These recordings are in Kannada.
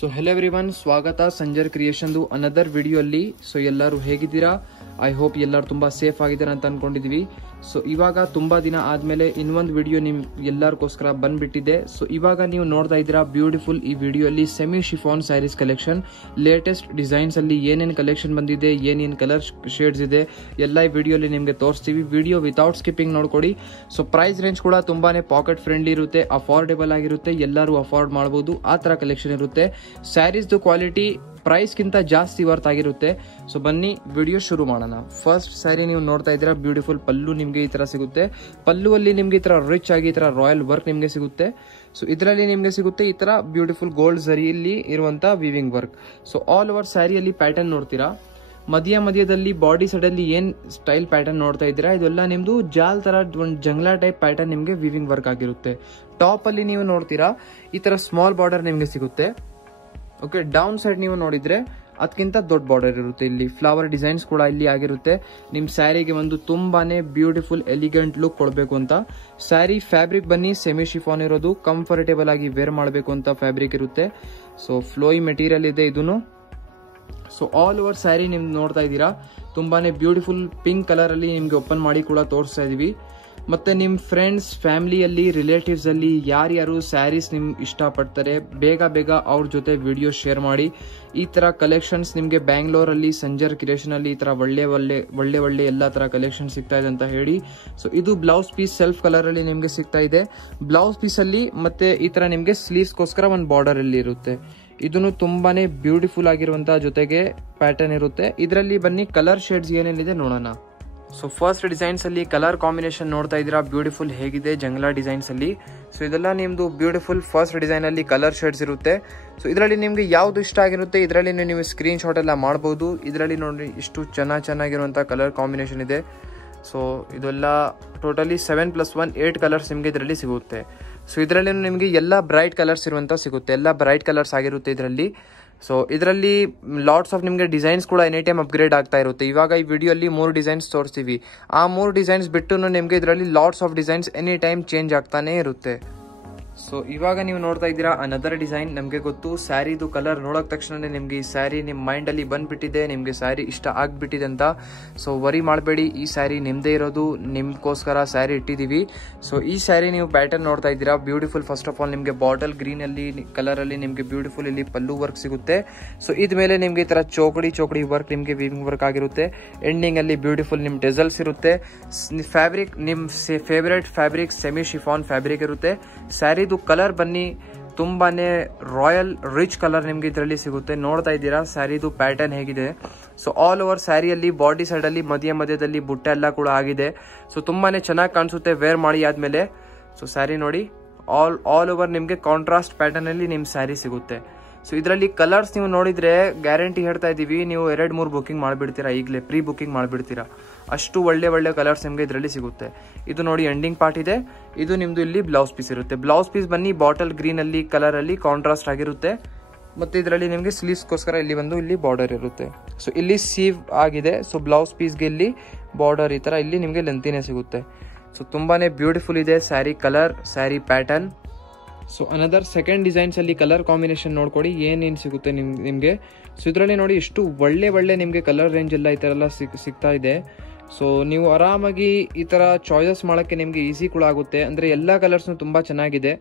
ಸೊ ಹೆಲೋ ಎವ್ರಿವನ್, ಸ್ವಾಗತ ಸಂಜರ್ ಕ್ರಿಯೇಷನ್ ಅನದರ್ ವಿಡಿಯೋ ಅಲ್ಲಿ. ಸೊ ಎಲ್ಲರೂ ಹೇಗಿದ್ದೀರಾ? ಐ ಹೋಪ್ ಎಲ್ಲರೂ ತುಂಬಾ ಸೇಫ್ ಆಗಿದ್ದೀರಾ ಅಂತ ಅನ್ಕೊಂಡಿದೀವಿ. ಸೊ ಇವಾಗ ತುಂಬಾ ದಿನ ಆದ್ಮೇಲೆ ಇನ್ನೊಂದು ವಿಡಿಯೋ ನಿಮ್ ಎಲ್ಲರಿಗೋಸ್ಕರ ಬಂದ್ಬಿಟ್ಟಿದೆ. ಸೊ ಇವಾಗ ನೀವು ನೋಡ್ತಾ ಇದ್ದೀರಾ ಬ್ಯೂಟಿಫುಲ್ ಈ ವಿಡಿಯೋ ಅಲ್ಲಿ semi chiffon sarees collection, latest designs ಅಲ್ಲಿ ಏನೇನು ಕಲೆಕ್ಷನ್ ಬಂದಿದೆ, ಏನೇನು ಕಲರ್ ಶೇಡ್ಸ್ ಇದೆ ಎಲ್ಲ ಈ ವಿಡಿಯೋ ಅಲ್ಲಿ ನಿಮ್ಗೆ ತೋರಿಸ್ತೀವಿ. ವಿಡಿಯೋ ವಿತೌಟ್ ಸ್ಕಿಪ್ಪಿಂಗ್ ನೋಡ್ಕೊಡಿ. ಸೊ ಪ್ರೈಸ್ ರೇಂಜ್ ಕೂಡ ತುಂಬಾನೇ ಪಾಕೆಟ್ ಫ್ರೆಂಡ್ಲಿ ಇರುತ್ತೆ, ಅಫೋರ್ಡೆಬಲ್ ಆಗಿರುತ್ತೆ, ಎಲ್ಲರೂ ಅಫೋರ್ಡ್ ಮಾಡಬಹುದು ಆ ತರ ಕಲೆಕ್ಷನ್ ಇರುತ್ತೆ. ಸ್ಯಾರೀಸ್ದು ಕ್ವಾಲಿಟಿ ಪ್ರೈಸ್ ಗಿಂತ ಜಾಸ್ತಿ ವರ್ತ್ ಆಗಿರುತ್ತೆ. ಸೊ ಬನ್ನಿ ವಿಡಿಯೋ ಶುರು ಮಾಡೋಣ. ಫಸ್ಟ್ ಸ್ಯಾರಿ ನೀವು ನೋಡ್ತಾ ಇದ್ದೀರಾ ಬ್ಯೂಟಿಫುಲ್ ಪಲ್ಲು ನಿಮ್ಗೆ ಈ ತರ ಸಿಗುತ್ತೆ. ಪಲ್ಲು ಅಲ್ಲಿ ನಿಮ್ಗೆ ಈ ತರ ರಿಚ್ ಆಗಿ ಈ ತರ ರಾಯಲ್ ವರ್ಕ್ ನಿಮ್ಗೆ ಸಿಗುತ್ತೆ. ಸೊ ಇದರಲ್ಲಿ ನಿಮ್ಗೆ ಸಿಗುತ್ತೆ ಈ ತರ ಬ್ಯೂಟಿಫುಲ್ ಗೋಲ್ಡ್ ಜರಿಯಲ್ಲಿ ಇರುವಂತ weaving work. So all over ಸ್ಯಾರಿಯಲ್ಲಿ ಪ್ಯಾಟರ್ನ್ ನೋಡ್ತೀರಾ. ಮಧ್ಯದಲ್ಲಿ ಬಾಡಿ ಸೈಡ್ ಅಲ್ಲಿ ಏನ್ ಸ್ಟೈಲ್ ಪ್ಯಾಟರ್ನ್ ನೋಡ್ತಾ ಇದ್ದೀರಾ ಇದೆಲ್ಲ ನಿಮ್ದು ಜಾಲ್ ತರ ಒಂದು ಜಂಗ್ಲಾ ಟೈಪ್ ಪ್ಯಾಟರ್ನ್ ನಿಮ್ಗೆ ವಿವಿಂಗ್ ವರ್ಕ್ ಆಗಿರುತ್ತೆ. ಟಾಪ್ ಅಲ್ಲಿ ನೀವು ನೋಡ್ತೀರಾ ಈ ತರ ಸ್ಮಾಲ್ ಬಾರ್ಡರ್ ನಿಮ್ಗೆ ಸಿಗುತ್ತೆ. ಓಕೆ, ಡೌನ್ ಸೈಡ್ ನೀವು ನೋಡಿದ್ರೆ ಅದಕ್ಕಿಂತ ದೊಡ್ಡ ಬಾರ್ಡರ್ ಇರುತ್ತೆ. ಇಲ್ಲಿ ಫ್ಲವರ್ ಡಿಸೈನ್ಸ್ ಕೂಡ ಇಲ್ಲಿ ಆಗಿರುತ್ತೆ. ನಿಮ್ ಸ್ಯಾರಿಗೆ ಒಂದು ತುಂಬಾನೇ ಬ್ಯೂಟಿಫುಲ್ ಎಲಿಗೆಂಟ್ ಲುಕ್ ಕೊಡಬೇಕು ಅಂತ. ಸ್ಯಾರಿ ಫ್ಯಾಬ್ರಿಕ್ ಬನ್ನಿ ಸೆಮಿ ಶಿಫಾನ್ ಇರೋದು, ಕಂಫರ್ಟೇಬಲ್ ಆಗಿ ವೇರ್ ಮಾಡಬೇಕು ಅಂತ ಫ್ಯಾಬ್ರಿಕ್ ಇರುತ್ತೆ. ಸೊ ಫ್ಲೋಯಿ ಮೆಟೀರಿಯಲ್ ಇದೆ ಇದನ್ನು. ಸೊ ಆಲ್ ಓವರ್ ಸ್ಯಾರಿ ನಿಮ್ಗೆ ನೋಡ್ತಾ ಇದ್ದೀರಾ ತುಂಬಾನೇ ಬ್ಯೂಟಿಫುಲ್ ಪಿಂಕ್ ಕಲರ್ ಅಲ್ಲಿ ನಿಮ್ಗೆ ಓಪನ್ ಮಾಡಿ ಕೂಡ ತೋರಿಸ್ತಾ ಇದೀವಿ. ಮತ್ತೆ ನಿಮ್ ಫ್ರೆಂಡ್ಸ್, ಫ್ಯಾಮಿಲಿಯಲ್ಲಿ, ರಿಲೇಟಿವ್ಸ್ ಅಲ್ಲಿ ಯಾರ್ಯಾರು ಸ್ಯಾರೀಸ್ ನಿಮ್ ಇಷ್ಟಪಡ್ತಾರೆ ಬೇಗ ಅವ್ರ ಜೊತೆ ವಿಡಿಯೋ ಶೇರ್ ಮಾಡಿ. ಈ ತರ ಕಲೆಕ್ಷನ್ಸ್ ನಿಮ್ಗೆ ಬ್ಯಾಂಗ್ಳೂರಲ್ಲಿ ಸಂಜರ್ ಕ್ರಿಯೇಷನ್ ಅಲ್ಲಿ ಈ ತರ ಒಳ್ಳೆ ಎಲ್ಲಾ ತರ ಕಲೆಕ್ಷನ್ ಸಿಗ್ತಾ ಇದೆ ಅಂತ ಹೇಳಿ. ಸೊ ಇದು ಬ್ಲೌಸ್ ಪೀಸ್ ಸೆಲ್ಫ್ ಕಲರ್ ಅಲ್ಲಿ ನಿಮ್ಗೆ ಸಿಗ್ತಾ ಇದೆ. ಬ್ಲೌಸ್ ಪೀಸ್ ಅಲ್ಲಿ ಮತ್ತೆ ಈ ತರ ನಿಮ್ಗೆ ಸ್ಲೀವ್ಸ್ ಗೋಸ್ಕರ ಒಂದು ಬಾರ್ಡರ್ ಅಲ್ಲಿ ಇರುತ್ತೆ. ಇದನ್ನು ತುಂಬಾನೇ ಬ್ಯೂಟಿಫುಲ್ ಆಗಿರುವಂತಹ ಜೊತೆಗೆ ಪ್ಯಾಟರ್ನ್ ಇರುತ್ತೆ. ಇದರಲ್ಲಿ ಬನ್ನಿ ಕಲರ್ ಶೇಡ್ಸ್ ಏನೇನಿದೆ ನೋಡೋಣ. ಸೊ ಫಸ್ಟ್ ಡಿಸೈನ್ಸ್ ಅಲ್ಲಿ ಕಲರ್ ಕಾಂಬಿನೇಷನ್ ನೋಡ್ತಾ ಇದ್ದೀರಾ ಬ್ಯೂಟಿಫುಲ್ ಹೇಗಿದೆ ಜಂಗ್ಲಾ ಡಿಸೈನ್ಸ್ ಅಲ್ಲಿ. ಸೊ ಇದೆಲ್ಲ ನಿಮ್ದು ಬ್ಯೂಟಿಫುಲ್ ಫಸ್ಟ್ ಡಿಸೈನ್ ಅಲ್ಲಿ ಕಲರ್ ಶೇಡ್ಸ್ ಇರುತ್ತೆ. ಸೊ ಇದರಲ್ಲಿ ನಿಮ್ಗೆ ಯಾವ್ದು ಇಷ್ಟ ಆಗಿರುತ್ತೆ ಇದರಲ್ಲಿ ನೀವು ಸ್ಕ್ರೀನ್ ಶಾಟ್ ಎಲ್ಲ ಮಾಡಬಹುದು. ಇದರಲ್ಲಿ ನೋಡಿ ಇಷ್ಟು ಚೆನ್ನಾಗಿರುವಂತಹ ಕಲರ್ ಕಾಂಬಿನೇಷನ್ ಇದೆ. ಸೊ ಇದೆಲ್ಲ ಟೋಟಲಿ 7+1 8 ಕಲರ್ಸ್ ನಿಮ್ಗೆ ಇದರಲ್ಲಿ ಸಿಗುತ್ತೆ. ಸೊ ಇದರಲ್ಲಿ ನಿಮ್ಗೆ ಎಲ್ಲ ಬ್ರೈಟ್ ಕಲರ್ಸ್ ಇರುವಂತ ಸಿಗುತ್ತೆ, ಎಲ್ಲ ಬ್ರೈಟ್ ಕಲರ್ಸ್ ಆಗಿರುತ್ತೆ ಇದರಲ್ಲಿ. ಸೊ ಇದರಲ್ಲಿ ಲಾಟ್ಸ್ ಆಫ್ ನಿಮಗೆ ಡಿಸೈನ್ಸ್ ಕೂಡ ಎನಿ ಟೈಮ್ ಅಪ್ಗ್ರೇಡ್ ಆಗ್ತಾ ಇರುತ್ತೆ. ಇವಾಗ ಈ ವಿಡಿಯೋ ಅಲ್ಲಿ 3 ಡಿಸೈನ್ಸ್ ತೋರಿಸ್ತೀವಿ. ಆ 3 ಡಿಸೈನ್ಸ್ ಬಿಟ್ಟು ನಿಮಗೆ ಇದರಲ್ಲಿ lots of designs any time change ಆಗ್ತಾನೆ ಇರುತ್ತೆ. ಸೊ ಇವಾಗ ನೀವು ನೋಡ್ತಾ ಇದ್ದೀರಾ ಅನದರ್ ಡಿಸೈನ್. ನಮಗೆ ಗೊತ್ತು ಸ್ಯಾರಿದು ಕಲರ್ ನೋಡೋಕ್ ತಕ್ಷಣ ನಿಮ್ಗೆ ಈ ಸ್ಯಾರಿ ನಿಮ್ ಮೈಂಡ್ ಅಲ್ಲಿ ಬಂದ್ಬಿಟ್ಟಿದೆ, ನಿಮ್ಗೆ ಸ್ಯಾರಿ ಇಷ್ಟ ಆಗ್ಬಿಟ್ಟಿದೆ ಅಂತ. ಸೊ ವರಿ ಮಾಡಬೇಡಿ, ಈ ಸ್ಯಾರಿ ನಿಮ್ದೇ ಇರೋದು, ನಿಮ್ಗೋಸ್ಕರ ಸ್ಯಾರಿ ಇಟ್ಟಿದೀವಿ. ಸೊ ಈ ಸ್ಯಾರಿ ನೀವು ಪ್ಯಾಟರ್ನ್ ನೋಡ್ತಾ ಇದ್ದೀರಾ ಬ್ಯೂಟಿಫುಲ್. ಫಸ್ಟ್ ಆಫ್ ಆಲ್ ನಿಮ್ಗೆ ಬಾಟಲ್ ಗ್ರೀನ್ ಅಲ್ಲಿ ಕಲರ್ ಅಲ್ಲಿ ನಿಮ್ಗೆ ಬ್ಯೂಟಿಫುಲ್ ಇಲ್ಲಿ ಪಲ್ಲು ವರ್ಕ್ ಸಿಗುತ್ತೆ. ಸೊ ಇದ್ಮೇಲೆ ನಿಮ್ಗೆ ಈ ತರ ಚೌಕಡಿ ವರ್ಕ್ ನಿಮ್ಗೆ ವಿವಿಂಗ್ ವರ್ಕ್ ಆಗಿರುತ್ತೆ. ಎಂಡಿಂಗ್ ಅಲ್ಲಿ ಬ್ಯೂಟಿಫುಲ್ ನಿಮ್ ಡೆಸಲ್ಸ್ ಇರುತ್ತೆ. ಫ್ಯಾಬ್ರಿಕ್ ನಿಮ್ favourite fabric semi chiffon fabric ಇರುತ್ತೆ. ಸ್ಯಾರಿದು ಕಲರ್ ಬನ್ನಿ ತುಂಬಾನೇ ರಾಯಲ್ ರಿಚ್ ಕಲರ್ ನಿಮ್ಗೆ ಇದರಲ್ಲಿ ಸಿಗುತ್ತೆ. ನೋಡ್ತಾ ಇದ್ದೀರಾ ಸ್ಯಾರಿದು ಪ್ಯಾಟರ್ನ್ ಹೇಗಿದೆ. ಸೊ ಆಲ್ ಓವರ್ ಸ್ಯಾರಿಯಲ್ಲಿ ಬಾಡಿ ಸೈಡ್ ಅಲ್ಲಿ ಮಧ್ಯದಲ್ಲಿ ಬುಟ್ಟ ಎಲ್ಲ ಕೂಡ ಆಗಿದೆ. ಸೊ ತುಂಬಾನೇ ಚೆನ್ನಾಗಿ ಕಾಣಿಸುತ್ತೆ ವೇರ್ ಮಾಡಿ ಆದ್ಮೇಲೆ. ಸೊ ಸ್ಯಾರಿ ನೋಡಿ ಆಲ್ ಓವರ್ ನಿಮ್ಗೆ ಕಾಂಟ್ರಾಸ್ಟ್ ಪ್ಯಾಟರ್ನ್ ಅಲ್ಲಿ ನಿಮ್ ಸ್ಯಾರಿ ಸಿಗುತ್ತೆ. ಸೊ ಇದರಲ್ಲಿ ಕಲರ್ಸ್ ನೀವು ನೋಡಿದ್ರೆ ಗ್ಯಾರಂಟಿ ಹೇಳ್ತಾ ಇದೀವಿ, ನೀವು 2-3 ಬುಕಿಂಗ್ ಮಾಡ್ಬಿಡ್ತೀರಾ, ಈಗಲೇ ಪ್ರೀ ಬುಕಿಂಗ್ ಮಾಡ್ಬಿಡ್ತೀರಾ. ಅಷ್ಟು ಒಳ್ಳೆ ಕಲರ್ಸ್ ನಿಮ್ಗೆ ಇದರಲ್ಲಿ ಸಿಗುತ್ತೆ. ಇದು ನೋಡಿ ಎಂಡಿಂಗ್ ಪಾರ್ಟ್ ಇದೆ. ಇದು ನಿಮ್ದು ಇಲ್ಲಿ ಬ್ಲೌಸ್ ಪೀಸ್ ಇರುತ್ತೆ. ಬ್ಲೌಸ್ ಪೀಸ್ ಬನ್ನಿ ಬಾಟಲ್ ಗ್ರೀನ್ ಅಲ್ಲಿ ಕಲರ್ ಅಲ್ಲಿ ಕಾಂಟ್ರಾಸ್ಟ್ ಆಗಿರುತ್ತೆ. ಮತ್ತೆ ಇದರಲ್ಲಿ ನಿಮ್ಗೆ ಸ್ಲೀವ್ಸ್ಗೋಸ್ಕರ ಇಲ್ಲಿ ಬಾರ್ಡರ್ ಇರುತ್ತೆ. ಸೊ ಇಲ್ಲಿ ಸೀವ್ ಆಗಿದೆ. ಸೊ ಬ್ಲೌಸ್ ಪೀಸ್ಗೆ ಇಲ್ಲಿ ಬಾರ್ಡರ್ ಈ ತರ ಇಲ್ಲಿ ನಿಮ್ಗೆ ಲೆಂತಿನೇ ಸಿಗುತ್ತೆ. ಸೊ ತುಂಬಾನೇ ಬ್ಯೂಟಿಫುಲ್ ಇದೆ sari colour, sari pattern. So another second designs ಅಲ್ಲಿ ಕಲರ್ ಕಾಂಬಿನೇಷನ್ ನೋಡ್ಕೊಡಿ ಏನೇನು ಸಿಗುತ್ತೆ ನಿಮ್ಗೆ. ಸೊ ಇದರಲ್ಲಿ ನೋಡಿ ಎಷ್ಟು ಒಳ್ಳೆ ನಿಮ್ಗೆ ಕಲರ್ ರೇಂಜ್ ಎಲ್ಲ ಈ ತರ ಎಲ್ಲ ಸಿಗ್ತಾ ಇದೆ. ಸೊ ನೀವು ಆರಾಮಾಗಿ ಈ ತರ ಚಾಯ್ಸಸ್ ಮಾಡೋಕ್ಕೆ ನಿಮ್ಗೆ ಈಸಿ ಕೂಡ ಆಗುತ್ತೆ. ಅಂದ್ರೆ ಎಲ್ಲಾ ಕಲರ್ಸ್ ತುಂಬಾ ಚೆನ್ನಾಗಿದೆ.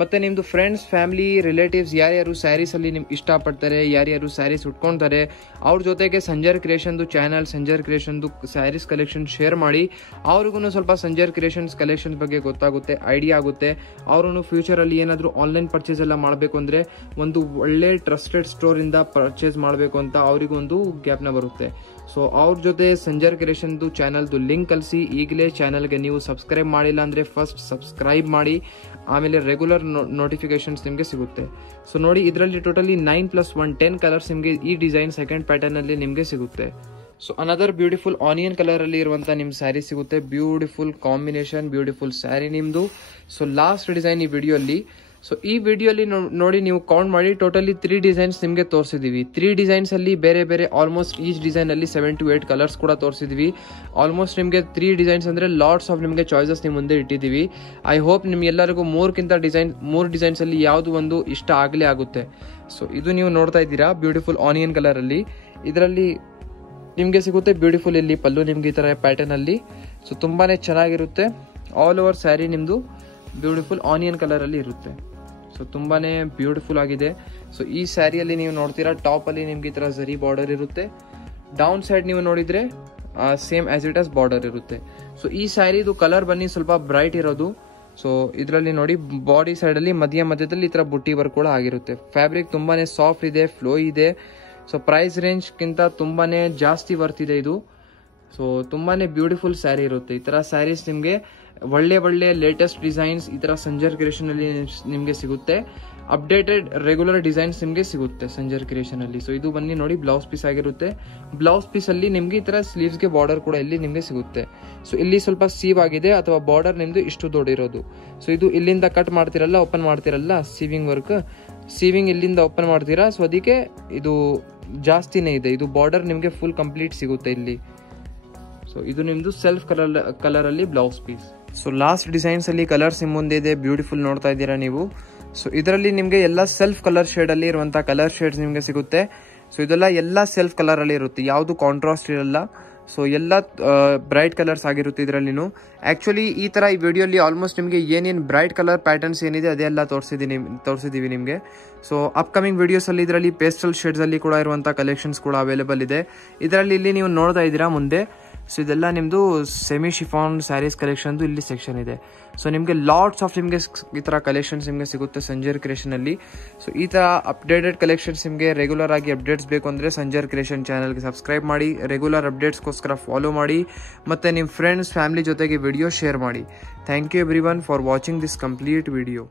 ಮತ್ತೆ ನಿಮ್ದು ಫ್ರೆಂಡ್ಸ್, ಫ್ಯಾಮಿಲಿ, ರಿಲೇಟಿವ್ಸ್ ಯಾರ್ಯಾರು ಸ್ಯಾರೀಸ್ ಅಲ್ಲಿ ನಿಮ್ಗೆ ಇಷ್ಟಪಡ್ತಾರೆ, ಯಾರ್ಯಾರು ಸ್ಯಾರೀಸ್ ಉಟ್ಕೊಂತಾರೆ ಅವ್ರ ಜೊತೆಗೆ ಸಂಜರ್ ಕ್ರಿಯೇಷನ್ದು ಚಾನಲ್, ಸಂಜರ್ ಕ್ರಿಯೇಷನ್ದು ಸ್ಯಾರೀಸ್ ಕಲೆಕ್ಷನ್ ಶೇರ್ ಮಾಡಿ. ಅವ್ರಿಗೂ ಸ್ವಲ್ಪ ಸಂಜರ್ ಕ್ರಿಯೇಷನ್ಸ್ ಕಲೆಕ್ಷನ್ಸ್ ಬಗ್ಗೆ ಗೊತ್ತಾಗುತ್ತೆ, ಐಡಿಯಾ ಆಗುತ್ತೆ. ಅವರು ಫ್ಯೂಚರ್ ಅಲ್ಲಿ ಏನಾದರೂ ಆನ್ಲೈನ್ ಪರ್ಚೇಸ್ ಎಲ್ಲ ಮಾಡಬೇಕು ಅಂದ್ರೆ ಒಂದು ಒಳ್ಳೆ ಟ್ರಸ್ಟೆಡ್ ಸ್ಟೋರ್ ಇಂದ ಪರ್ಚೇಸ್ ಮಾಡಬೇಕು ಅಂತ ಅವರಿಗೂ ಒಂದು ಜ್ಞಾಪನ ಬರುತ್ತೆ. ಸೊ ಅವ್ರ ಜೊತೆ ಸಂಜರ್ ಕ್ರಿಯೇಷನ್ದು ಚಾನಲ್ದು ಲಿಂಕ್ ಕಳಿಸಿ. ಈಗಲೇ ಚಾನಲ್ಗೆ ನೀವು ಸಬ್ಸ್ಕ್ರೈಬ್ ಮಾಡಿಲ್ಲ ಅಂದ್ರೆ ಫಸ್ಟ್ ಸಬ್ಸ್ಕ್ರೈಬ್ ಮಾಡಿ, ಆಮೇಲೆ ರೆಗ್ಯುಲರ್ ನೋಟಿಫಿಕೇಶನ್ಸ್ ನಿಮಗೆ ಸಿಗುತ್ತೆ. ಸೊ ನೋಡಿ ಇದರಲ್ಲಿ ಟೋಟಲಿ 9+1 10 ಕಲರ್ಸ್ ನಿಮಗೆ ಈ ಡಿಸೈನ್ ಸೆಕೆಂಡ್ ಪ್ಯಾಟರ್ನ್ ಅಲ್ಲಿ ನಿಮಗೆ ಸಿಗುತ್ತೆ. So another beautiful onion colour ಅಲ್ಲಿ ಇರುವಂತ ನಿಮ್ ಸ್ಯಾರಿ ಸಿಗುತ್ತೆ. ಬ್ಯೂಟಿಫುಲ್ ಕಾಂಬಿನೇಷನ್, ಬ್ಯೂಟಿಫುಲ್ ಸ್ಯಾರಿ ನಿಮ್ದು. ಸೊ ಲಾಸ್ಟ್ ಡಿಸೈನ್ ಈ ವಿಡಿಯೋ ಅಲ್ಲಿ ಸೊ ಈ ವಿಡಿಯೋಲಿ ನೋಡಿ ನೀವು ಕೌಂಟ್ ಮಾಡಿ ಟೋಟಲಿ 3 ಡಿಸೈನ್ಸ್ ನಿಮಗೆ ತೋರಿಸಿದೀವಿ. 3 ಡಿಸೈನ್ಸ್ ಅಲ್ಲಿ ಬೇರೆ ಬೇರೆ ಆಲ್ಮೋಸ್ಟ್ ಈಚ್ ಡಿಸೈನ್ ಅಲ್ಲಿ 7 to 8 ಕಲರ್ಸ್ ಕೂಡ ತೋರಿಸಿದ್ವಿ. ಆಲ್ಮೋಸ್ಟ್ ನಿಮಗೆ 3 ಡಿಸೈನ್ಸ್ ಅಂದ್ರೆ ಲಾಟ್ಸ್ ಆಫ್ ನಿಮಗೆ ಚಾಯ್ಸಸ್ ನಿಮ್ಮ ಮುಂದೆ ಇಟ್ಟಿದ್ದೀವಿ. ಐ ಹೋಪ್ ನಿಮ್ಗೆಲ್ಲರಿಗೂ 3 ಡಿಸೈನ್ಸ್ ಅಲ್ಲಿ ಯಾವುದು ಒಂದು ಇಷ್ಟ ಆಗಲೇ ಆಗುತ್ತೆ. ಸೊ ಇದು ನೀವು ನೋಡ್ತಾ ಇದ್ದೀರಾ ಬ್ಯೂಟಿಫುಲ್ ಆನಿಯನ್ ಕಲರ್ ಅಲ್ಲಿ. ಇದರಲ್ಲಿ ನಿಮಗೆ ಸಿಗುತ್ತೆ ಬ್ಯೂಟಿಫುಲ್ ಇಲ್ಲಿ ಪಲ್ಲು ನಿಮ್ಗೆ ಈ ತರ ಪ್ಯಾಟರ್ನ್ ಅಲ್ಲಿ. ಸೊ ತುಂಬಾನೇ ಚೆನ್ನಾಗಿರುತ್ತೆ. ಆಲ್ ಓವರ್ ಸ್ಯಾರಿ ನಿಮ್ದು ಬ್ಯೂಟಿಫುಲ್ ಆನಿಯನ್ ಕಲರ್ ಅಲ್ಲಿ ಇರುತ್ತೆ. ಸೊ ತುಂಬಾನೇ ಬ್ಯೂಟಿಫುಲ್ ಆಗಿದೆ. ಸೊ ಈ ಸ್ಯಾರಿಯಲ್ಲಿ ನೀವು ನೋಡ್ತೀರಾ ಟಾಪ್ ಅಲ್ಲಿ ನಿಮ್ಗೆ ಈ ತರ ಜರಿ ಬಾರ್ಡರ್ ಇರುತ್ತೆ. ಡೌನ್ ಸೈಡ್ ನೀವು ನೋಡಿದ್ರೆ same as it as border ಇರುತ್ತೆ. ಸೊ ಈ ಸ್ಯಾರಿದು ಕಲರ್ ಬನ್ನಿ ಸ್ವಲ್ಪ ಬ್ರೈಟ್ ಇರೋದು. ಸೊ ಇದರಲ್ಲಿ ನೋಡಿ ಬಾಡಿ ಸೈಡ್ ಅಲ್ಲಿ ಮಧ್ಯದಲ್ಲಿ ಈ ತರ ಬುಟ್ಟಿ ವರ್ಕ್ ಕೂಡ ಆಗಿರುತ್ತೆ. ಫ್ಯಾಬ್ರಿಕ್ ತುಂಬಾನೇ ಸಾಫ್ಟ್ ಇದೆ, ಫ್ಲೋ ಇದೆ. ಸೊ ಪ್ರೈಸ್ ರೇಂಜ್ ಕಿಂತ ತುಂಬಾನೇ ಜಾಸ್ತಿ ವರ್ತ್ ಇದೆ ಇದು. ಸೊ ತುಂಬಾನೇ ಬ್ಯೂಟಿಫುಲ್ ಸ್ಯಾರಿ ಇರುತ್ತೆ. ಈ ತರ ಸ್ಯಾರೀಸ್ ನಿಮ್ಗೆ ಒಳ್ಳೆ ಲೇಟೆಸ್ಟ್ ಡಿಸೈನ್ಸ್ ಈ ತರ ಸಂಜರ್ ಕ್ರಿಯೇಷನ್ ಅಲ್ಲಿ ನಿಮ್ಗೆ ಸಿಗುತ್ತೆ. ಅಪ್ಡೇಟೆಡ್ ರೆಗ್ಯುಲರ್ ಡಿಸೈನ್ಸ್ ನಿಮ್ಗೆ ಸಿಗುತ್ತೆ ಸಂಜರ್ ಕ್ರಿಯೇಷನ್ ಅಲ್ಲಿ. ಸೊ ಇದು ಬನ್ನಿ ನೋಡಿ ಬ್ಲೌಸ್ ಪೀಸ್ ಆಗಿರುತ್ತೆ. ಬ್ಲೌಸ್ ಪೀಸ್ ಅಲ್ಲಿ ನಿಮ್ಗೆ ಈ ತರ ಸ್ಲೀವ್ಸ್ ಗೆ ಬಾರ್ಡರ್ ಕೂಡ ಇಲ್ಲಿ ನಿಮ್ಗೆ ಸಿಗುತ್ತೆ. ಸೊ ಇಲ್ಲಿ ಸ್ವಲ್ಪ ಸೀವ್ ಆಗಿದೆ ಅಥವಾ ಬಾರ್ಡರ್ ನಿಮ್ದು ಇಷ್ಟು ದೊಡ್ಡಿರೋದು. ಸೊ ಇದು ಇಲ್ಲಿಂದ ಕಟ್ ಮಾಡ್ತಿರಲ್ಲ, ಓಪನ್ ಮಾಡ್ತಿರಲ್ಲ, ಸೀವಿಂಗ್ ವರ್ಕ್, ಸೀವಿಂಗ್ ಇಲ್ಲಿಂದ ಓಪನ್ ಮಾಡ್ತೀರಾ. ಸೊ ಅದಕ್ಕೆ ಇದು ಜಾಸ್ತಿನೇ ಇದೆ. ಇದು ಬಾರ್ಡರ್ ನಿಮ್ಗೆ ಫುಲ್ ಕಂಪ್ಲೀಟ್ ಸಿಗುತ್ತೆ ಇಲ್ಲಿ. ಸೊ ಇದು ನಿಮ್ದು ಸೆಲ್ಫ್ ಕಲರ್ ಅಲ್ಲಿ blouse piece. So last designs ಅಲ್ಲಿ ಕಲರ್ಸ್ ನಿಮ್ ಮುಂದೆ ಇದೆ, ಬ್ಯೂಟಿಫುಲ್ ನೋಡ್ತಾ ಇದ್ದೀರಾ ನೀವು. ಸೊ ಇದರಲ್ಲಿ ನಿಮ್ಗೆ ಎಲ್ಲ ಸೆಲ್ಫ್ ಕಲರ್ ಶೇಡ್ ಅಲ್ಲಿ ಇರುವಂತಹ ಕಲರ್ ಶೇಡ್ಸ್ ನಿಮ್ಗೆ ಸಿಗುತ್ತೆ. ಸೊ ಇದೆಲ್ಲ ಎಲ್ಲ ಸೆಲ್ಫ್ ಕಲರ್ ಅಲ್ಲಿ ಇರುತ್ತೆ, ಯಾವುದು ಕಾಂಟ್ರಾಸ್ಟ್ ಇರಲ್ಲ. ಸೊ ಎಲ್ಲ ಬ್ರೈಟ್ ಕಲರ್ಸ್ ಆಗಿರುತ್ತೆ ಇದರಲ್ಲಿನು. ಆಕ್ಚುಲಿ ಈ ತರ ಈ ವಿಡಿಯೋಲಿ ಆಲ್ಮೋಸ್ಟ್ ನಿಮಗೆ ಏನೇನು ಬ್ರೈಟ್ ಕಲರ್ ಪ್ಯಾಟರ್ನ್ಸ್ ಏನಿದೆ ಅದೆಲ್ಲ ತೋರಿಸಿದೀವಿ ನಿಮಗೆ. ಸೊ ಅಪ್ಕಮಿಂಗ್ ವಿಡಿಯೋಸ್ ಅಲ್ಲಿ ಇದರಲ್ಲಿ ಪೇಸ್ಟಲ್ ಶೇಡ್ಸ್ ಅಲ್ಲಿ ಕೂಡ ಇರುವಂತಹ ಕಲೆಕ್ಷನ್ಸ್ ಕೂಡ ಅವೈಲೇಬಲ್ ಇದೆ. ಇದರಲ್ಲಿ ಇಲ್ಲಿ ನೀವು ನೋಡ್ತಾ ಇದ್ದೀರಾ ಮುಂದೆ. ಸೊ ಇದೆಲ್ಲ ನಿಮ್ದು ಸೆಮಿ ಶಿಫಾನ್ ಸ್ಯಾರೀಸ್ ಕಲೆಕ್ಷನ್ ಇಲ್ಲಿ ಸೆಕ್ಷನ್ ಇದೆ. ಸೊ ನಿಮಗೆ ಲಾಟ್ಸ್ ಆಫ್ ನಿಮಗೆ ಈ ತರ ಕಲೆಕ್ಷನ್ಸ್ ನಿಮಗೆ ಸಿಗುತ್ತೆ ಸಂಜರ್ ಕ್ರಿಯೇಷನ್ ಅಲ್ಲಿ. ಸೊ ಈ ತರ ಅಪ್ಡೇಟೆಡ್ ಕಲೆಕ್ಷನ್ಸ್ ನಿಮಗೆ ರೆಗ್ಯುಲರ್ ಆಗಿ ಅಪ್ಡೇಟ್ಸ್ ಬೇಕು ಅಂದ್ರೆ ಸಂಜರ್ ಕ್ರಿಯೇಷನ್ ಚಾನಲ್ಗೆ ಸಬ್ಸ್ಕ್ರೈಬ್ ಮಾಡಿ, ರೆಗ್ಯುಲರ್ ಅಪ್ಡೇಟ್ಸ್ಗೋಸ್ಕರ ಫಾಲೋ ಮಾಡಿ, ಮತ್ತೆ ನಿಮ್ಮ ಫ್ರೆಂಡ್ಸ್ ಫ್ಯಾಮಿಲಿ ಜೊತೆಗೆ ವಿಡಿಯೋ ಶೇರ್ ಮಾಡಿ. Thank you everyone for watching this complete video.